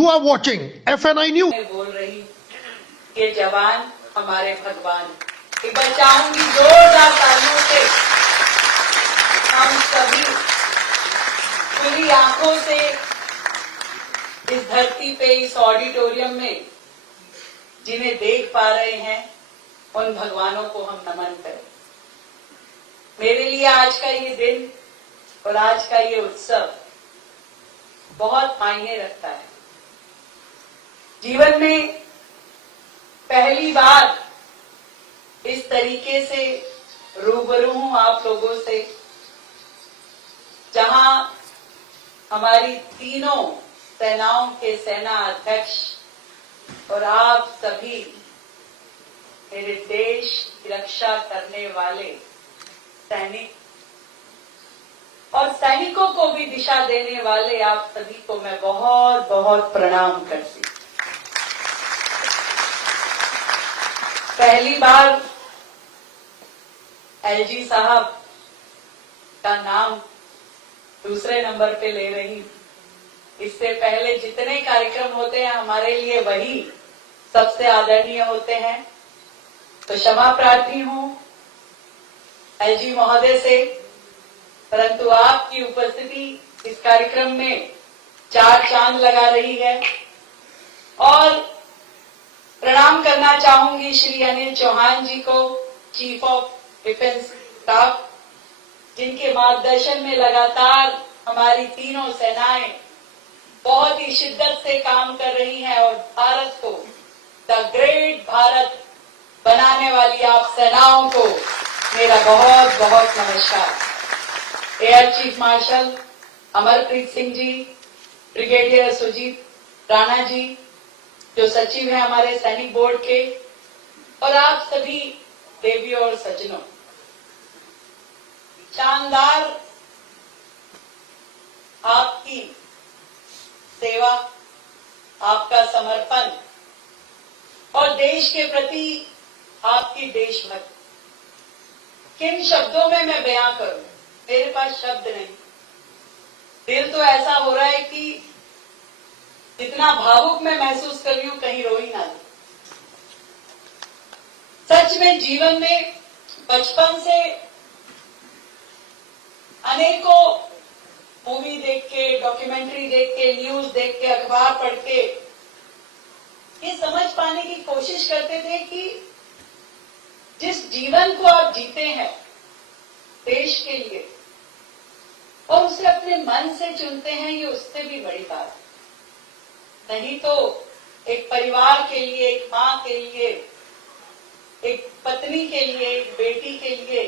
You are watching FNI News. मैं बोल रही कि जवान हमारे भगवान, कि बचाऊंगी जोरदार तालियों से हम सभी खुली आंखों से इस धरती पे, इस ऑडिटोरियम में जिन्हें देख पा रहे हैं, उन भगवानों को हम नमन करें। मेरे लिए आज का ये दिन और आज का ये उत्सव बहुत मायने रखता है। जीवन में पहली बार इस तरीके से रूबरू हूं आप लोगों से, जहां हमारी तीनों सेनाओं के सेना अध्यक्ष और आप सभी मेरे देश की रक्षा करने वाले सैनिक और सैनिकों को भी दिशा देने वाले आप सभी को मैं बहुत बहुत प्रणाम करती हूं। पहली बार एलजी साहब का नाम दूसरे नंबर पे ले रही। इससे पहले जितने कार्यक्रम होते हैं हमारे लिए वही सबसे आदरणीय होते हैं, तो क्षमा प्रार्थी हूं एलजी महोदय से, परंतु आपकी उपस्थिति इस कार्यक्रम में चार चांद लगा रही है। और प्रणाम करना चाहूंगी श्री अनिल चौहान जी को, चीफ ऑफ डिफेंस स्टाफ, जिनके मार्गदर्शन में लगातार हमारी तीनों सेनाएं बहुत ही शिद्दत से काम कर रही हैं और भारत को द ग्रेट भारत बनाने वाली आप सेनाओं को मेरा बहुत बहुत नमस्कार। Air chief marshal Amarpreet Singh ji, brigadier Sujeet Rana ji जो सचिव हैं हमारे सैनिक बोर्ड के, और आप सभी देवियों और सज्जनों, शानदार आपकी सेवा, आपका समर्पण और देश के प्रति आपकी देशभक्ति, किन शब्दों में मैं बयां करूं, मेरे पास शब्द नहीं। दिल तो ऐसा हो रहा है कि जितना भावुक मैं महसूस कर रही हूं, कहीं रो ही ना दूं। सच में जीवन में बचपन से अनेकों मूवी देख के, डॉक्यूमेंट्री देख के, न्यूज देख के, अखबार पढ़ के ये समझ पाने की कोशिश करते थे कि जिस जीवन को आप जीते हैं देश के लिए और उसे अपने मन से चुनते हैं, ये उससे भी बड़ी बात है। नहीं तो एक परिवार के लिए, एक मां के लिए, एक पत्नी के लिए, एक बेटी के लिए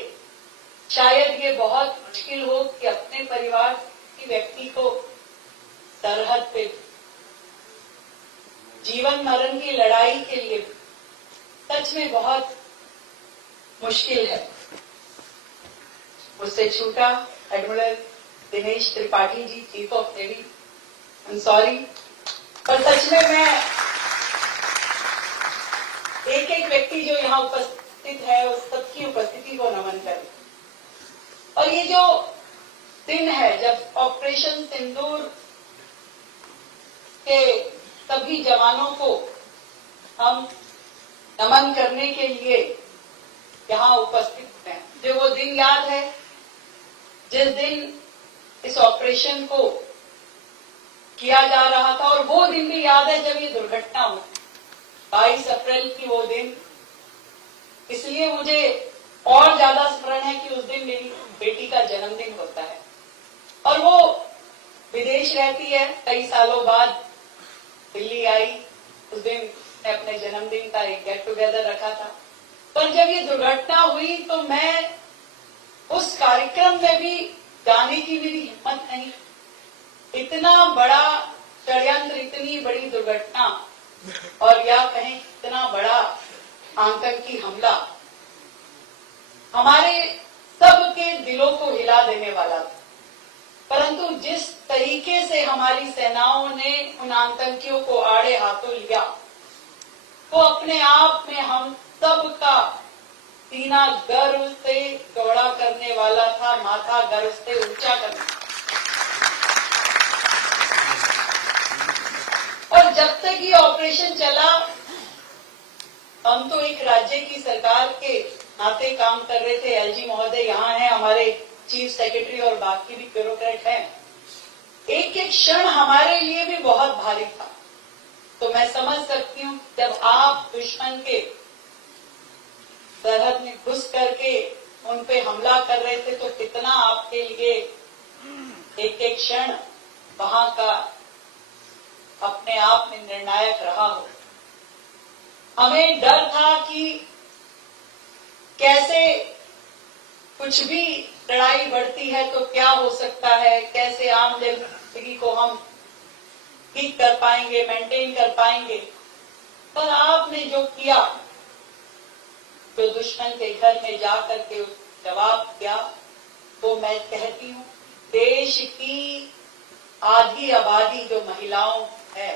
शायद ये बहुत मुश्किल हो कि अपने परिवार की व्यक्ति को सरहद पे जीवन मरण की लड़ाई के लिए सच में बहुत मुश्किल है। मुझसे छूटा admiral Dinesh Tripathi ji, chief of navy, I am sorry, पर सच में मैं एक एक व्यक्ति जो यहाँ उपस्थित है उस सबकी उपस्थिति को नमन करें। और ये जो दिन है जब ऑपरेशन सिंदूर के सभी जवानों को हम नमन करने के लिए यहाँ उपस्थित हैं, जो वो दिन याद है जिस दिन इस ऑपरेशन को किया जा रहा था, और वो दिन भी याद है जब ये दुर्घटना हुई 22 अप्रैल की वो दिन। इसलिए मुझे और ज्यादा स्मरण है कि उस दिन मेरी बेटी का जन्मदिन होता है और वो विदेश रहती है, कई सालों बाद दिल्ली आई। उस दिन मैं अपने जन्मदिन का एक गेट टुगेदर रखा था, पर जब ये दुर्घटना हुई तो मैं उस कार्यक्रम में भी जाने की मेरी हिम्मत नहीं। इतना बड़ा षड्यंत्र, इतनी बड़ी दुर्घटना और या कहें इतना बड़ा आतंकी हमला हमारे सबके दिलों को हिला देने वाला था, परंतु जिस तरीके से हमारी सेनाओं ने उन आतंकियों को आड़े हाथों लिया, वो अपने आप में हम सबका सीना गर्व से चौड़ा करने वाला था, माथा गर्व से ऊंचा करने। और जब तक ये ऑपरेशन चला, हम तो एक राज्य की सरकार के नाते काम कर रहे थे। एलजी महोदय यहाँ हैं, हमारे चीफ सेक्रेटरी और बाकी भी ब्यूरोक्रेट हैं। एक एक क्षण हमारे लिए भी बहुत भारी था। तो मैं समझ सकती हूँ जब आप दुश्मन के सरहद में घुस करके उन पे हमला कर रहे थे तो कितना आपके लिए एक एक क्षण वहां का अपने आप में निर्णायक रहा हो। हमें डर था कि कैसे कुछ भी लड़ाई बढ़ती है तो क्या हो सकता है, कैसे आम जिंदगी को हम ठीक कर पाएंगे, मेंटेन कर पाएंगे। पर आपने जो किया, जो दुश्मन के घर में जाकर के जवाब दिया, वो मैं कहती हूँ देश की आधी आबादी जो महिलाओं है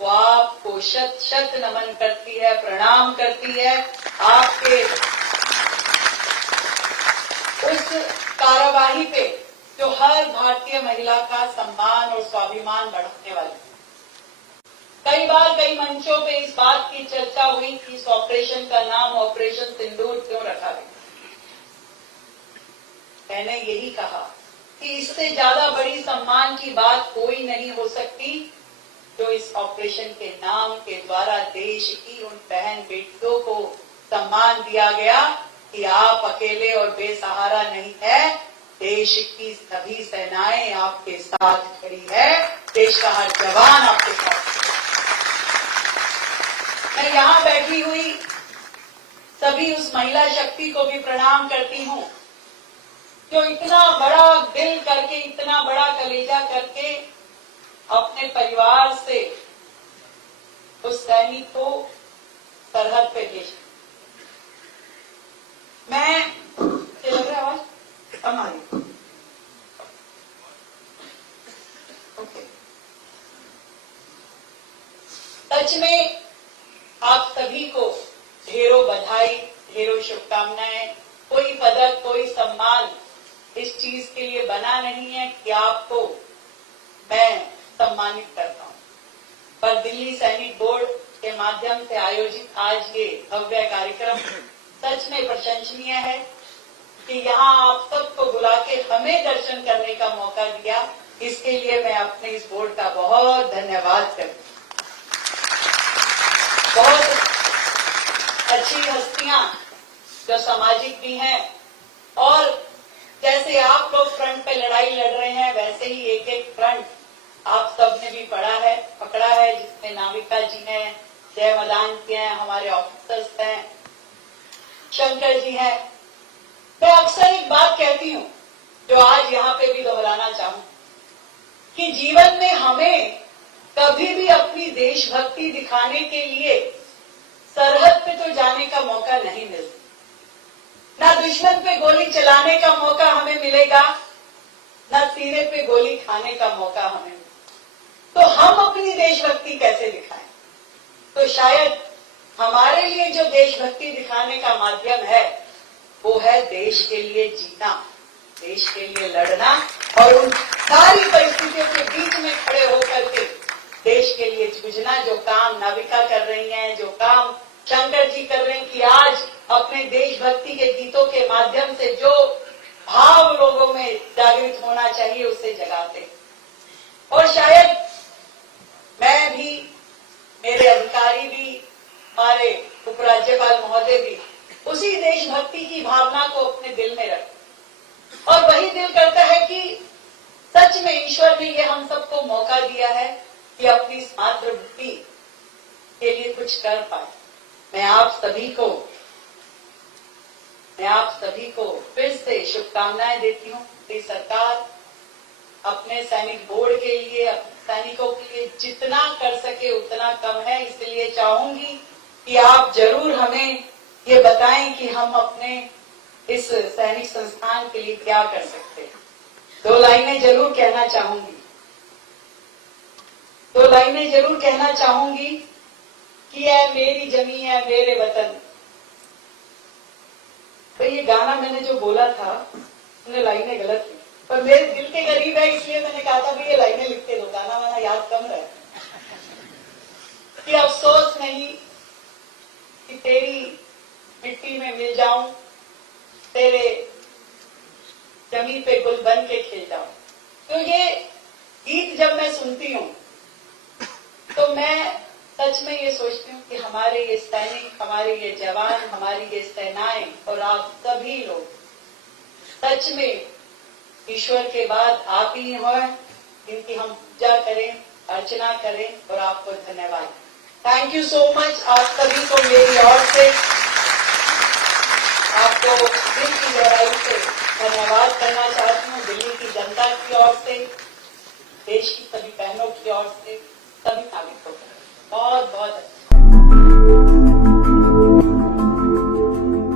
वो आपको शत शत नमन करती है, प्रणाम करती है। आपके उस कार्यवाही पे जो हर भारतीय महिला का सम्मान और स्वाभिमान बढ़ाने वाली। कई बार कई मंचों पे इस बात की चर्चा हुई कि इस ऑपरेशन का नाम ऑपरेशन सिंदूर क्यों रखा गया। मैंने यही कहा कि इससे ज्यादा बड़ी सम्मान की बात कोई नहीं हो सकती जो इस ऑपरेशन के नाम के द्वारा देश की उन बहन बेटियों को सम्मान दिया गया कि आप अकेले और बेसहारा नहीं है, देश की सभी सेनाएं आपके साथ खड़ी है, देश का हर जवान आपके साथ। मैं यहाँ बैठी हुई सभी उस महिला शक्ति को भी प्रणाम करती हूँ जो इतना बड़ा दिल करके, इतना बड़ा कलेजा करके अपने परिवार से उस सैनिक को सरहद पे भेजा। मैं लग रहा है आवाज कम आ रही। ओके, सच में आप सभी को ढेरों बधाई, ढेरों शुभकामनाएं। कोई पदक, कोई सम्मान इस चीज के लिए बना नहीं है कि आपको मैं सम्मानित करता हूं, पर दिल्ली सैनिक बोर्ड के माध्यम से आयोजित आज ये भव्य कार्यक्रम सच में प्रशंसनीय है कि यहाँ आप सबको बुला के हमें दर्शन करने का मौका दिया। इसके लिए मैं अपने इस बोर्ड का बहुत धन्यवाद करती हूँ। बहुत अच्छी हस्तियां जो सामाजिक भी हैं और जैसे आप लोग फ्रंट पे लड़ाई लड़ रहे हैं वैसे ही एक एक फ्रंट आप सबने भी पकड़ा है, जिसमें नाविका जी हैं, जय मदान जी हैं, हमारे ऑफिसर्स हैं, शंकर जी हैं। मैं अक्सर एक बात कहती हूँ जो आज यहाँ पे भी दोहराना चाहूँ कि जीवन में हमें कभी भी अपनी देशभक्ति दिखाने के लिए सरहद पे तो जाने का मौका नहीं मिलता, ना दुश्मन पे गोली चलाने का मौका हमें मिलेगा, ना सीने पे गोली खाने का मौका हमें मिलेगा। तो हम अपनी देशभक्ति कैसे दिखाएं? तो शायद हमारे लिए जो देशभक्ति दिखाने का माध्यम है वो है देश के लिए जीना, देश के लिए लड़ना और उन सारी परिस्थितियों के बीच में खड़े होकर के देश के लिए जूझना। जो काम नाविका कर रही हैं, जो काम शंकर जी कर रहे हैं कि आज अपने देशभक्ति के गीतों के माध्यम से जो भाव लोगों में जागृत होना चाहिए उसे जगाते। और शायद मैं भी, मेरे अधिकारी भी, हमारे उपराज्यपाल महोदय भी उसी देशभक्ति की भावना को अपने दिल में रखते और वही दिल करता है कि सच में ईश्वर ने ये हम सबको मौका दिया है कि अपनी मातृभूमि के लिए कुछ कर पाए। मैं आप सभी को फिर से शुभकामनाएं देती हूँ कि सरकार अपने सैनिक बोर्ड के लिए, सैनिकों के लिए जितना कर सके उतना कम है। इसलिए चाहूंगी कि आप जरूर हमें ये बताएं कि हम अपने इस सैनिक संस्थान के लिए क्या कर सकते हैं। 2 लाइनें जरूर कहना चाहूंगी कि है मेरी जमी है मेरे वतन। तो ये गाना मैंने जो बोला था उसने लाइनें गलत थी, पर मेरे दिल के करीब है इसलिए मैंने कहा था भी ये लाइनें लिख के दो, गाना वाना याद कम रहे। खिल जाऊं, तेरे जमी पे गुल बन के खिल जाऊं। तो ये गीत जब मैं सुनती हूं तो मैं सच में ये सोचती हूँ कि हमारे ये सैनिक, हमारे ये जवान, हमारी ये सेनाएं और आप सभी लोग सच में ईश्वर के बाद आप ही हो, इनकी हम पूजा करें, अर्चना करें और आपको धन्यवाद। Thank you so much. आप सभी को मेरी ओर से, आपको दिल की गहराई से धन्यवाद करना चाहती हूँ। दिल्ली की जनता की ओर से, देश की सभी बहनों की ओर से, सभी नागरिकों को बहुत बहुत